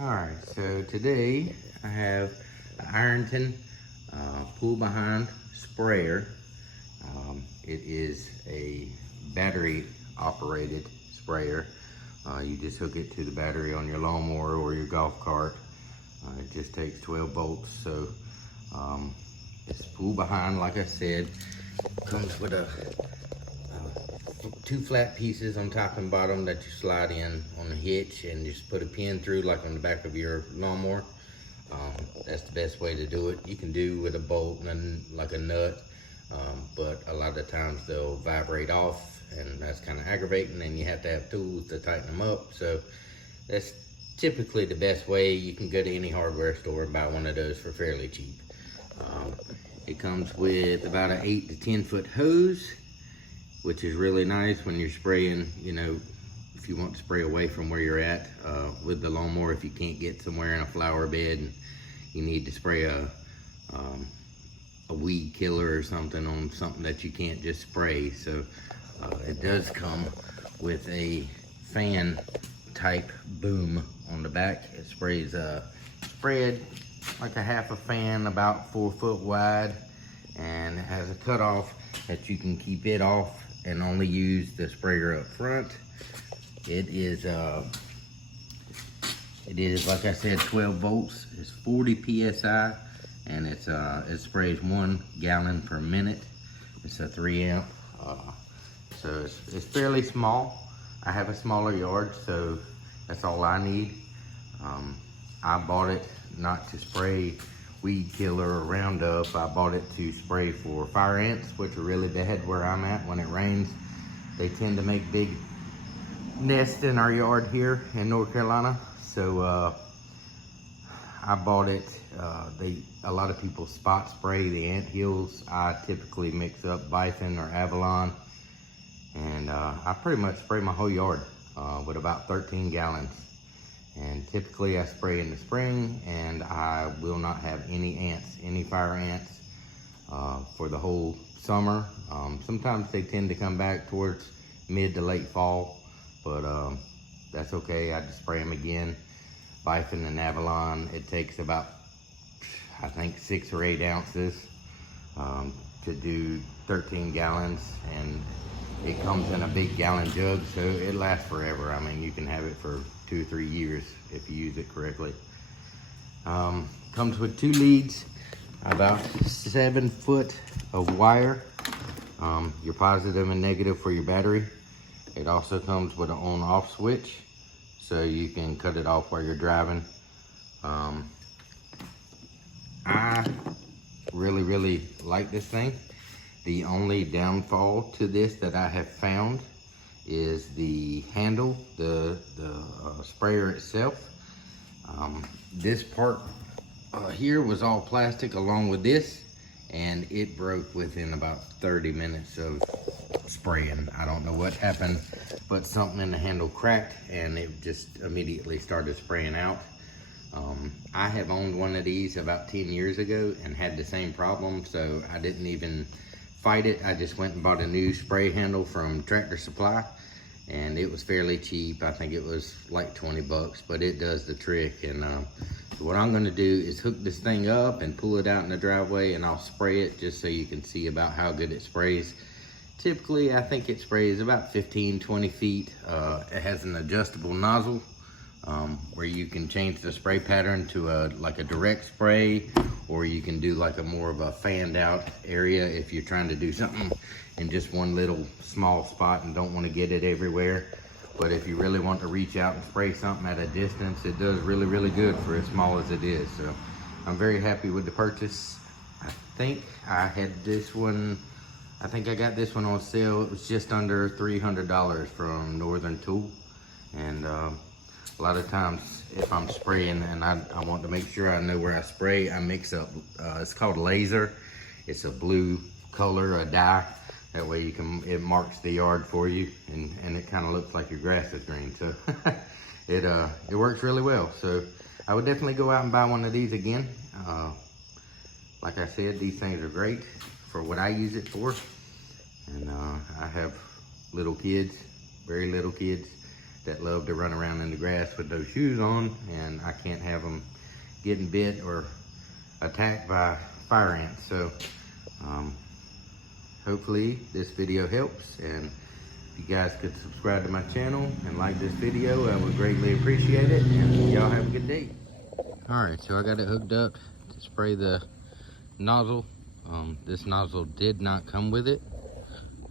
All right, so today I have an Ironton pull behind sprayer. It is a battery operated sprayer. You just hook it to the battery on your lawnmower or your golf cart. It just takes 12 volts. So it's pull behind, like I said. Comes with two flat pieces on top and bottom that you slide in on the hitch and just put a pin through like on the back of your lawnmower. That's the best way to do it. You can do with a bolt and like a nut, but a lot of times they'll vibrate off and that's kind of aggravating, and you have to have tools to tighten them up. So that's typically the best way. You can go to any hardware store and buy one of those for fairly cheap. It comes with about an 8 to 10 foot hose, which is really nice when you're spraying, you know, if you want to spray away from where you're at with the lawnmower. If you can't get somewhere in a flower bed and you need to spray a weed killer or something on something that you can't just spray. So it does come with a fan type boom on the back. It sprays spread like a half a fan, about 4 foot wide, and it has a cutoff that you can keep it off and only use the sprayer up front. It is like I said, 12 volts. It's 40 psi, and it sprays 1 gallon per minute. It's a 3 amp, so it's fairly small. I have a smaller yard, so that's all I need. I bought it not to spray weed killer or Roundup. I bought it to spray for fire ants, which are really bad where I'm at. When it rains, they tend to make big nests in our yard here in North Carolina. So I bought it. A lot of people spot spray the ant hills. I typically mix up Bison or Avalon, and I pretty much spray my whole yard with about 13 gallons. And typically I spray in the spring, and I will not have any ants, any fire ants, for the whole summer. Sometimes they tend to come back towards mid to late fall, but that's okay. I just spray them again. Bison and Avalon, it takes about, I think, 6 or 8 ounces to do 13 gallons, and it comes in a big gallon jug, so it lasts forever. I mean, you can have it for 2 or 3 years if you use it correctly. Comes with 2 leads, about 7 foot of wire, your positive and negative for your battery. It also comes with an on-off switch, so you can cut it off while you're driving. I really like this thing. The only downfall to this that I have found is the handle, the sprayer itself. This part here was all plastic along with this, and it broke within about 30 minutes of spraying. I don't know what happened, but something in the handle cracked and it just immediately started spraying out. I have owned one of these about 10 years ago and had the same problem, so I didn't even fight it. I just went and bought a new spray handle from Tractor Supply, and it was fairly cheap. I think it was like 20 bucks, but it does the trick. And so what I'm gonna do is hook this thing up and pull it out in the driveway, and I'll spray it just so you can see about how good it sprays. Typically, I think it sprays about 15-20 feet. It has an adjustable nozzle where you can change the spray pattern to like a direct spray, or you can do like a more of a fanned out area if you're trying to do something in just one little small spot and don't want to get it everywhere. But if you really want to reach out and spray something at a distance, it does really good for as small as it is. So I'm very happy with the purchase. I think I had this one, I think I got this one on sale. It was just under $300 from Northern Tool. And a lot of times if I'm spraying and I want to make sure I know where I spray, I mix up, it's called laser. It's a blue color, a dye. That way you can, it marks the yard for you, and it kind of looks like your grass is green. So it works really well. So I would definitely go out and buy one of these again. Like I said, these things are great for what I use it for. And I have little kids, very little kids. that love to run around in the grass with those shoes on, and I can't have them getting bit or attacked by fire ants. So hopefully this video helps, and if you guys could subscribe to my channel and like this video, I would greatly appreciate it, and y'all have a good day. All right, so I got it hooked up to spray the nozzle. This nozzle did not come with it.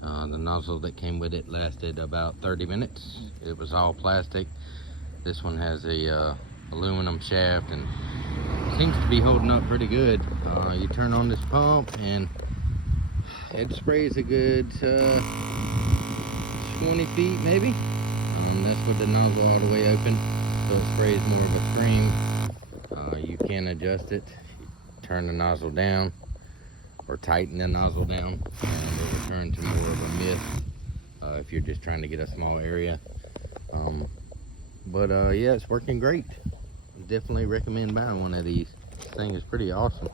The nozzle that came with it lasted about 30 minutes. It was all plastic. This one has a aluminum shaft and seems to be holding up pretty good. You turn on this pump and it sprays a good 20 feet maybe. That's with the nozzle all the way open, so it sprays more of a stream. You can adjust it, turn the nozzle down or tighten the nozzle down, and it will turn to more of a mist if you're just trying to get a small area. Yeah, it's working great. Definitely recommend buying one of these. This thing is pretty awesome.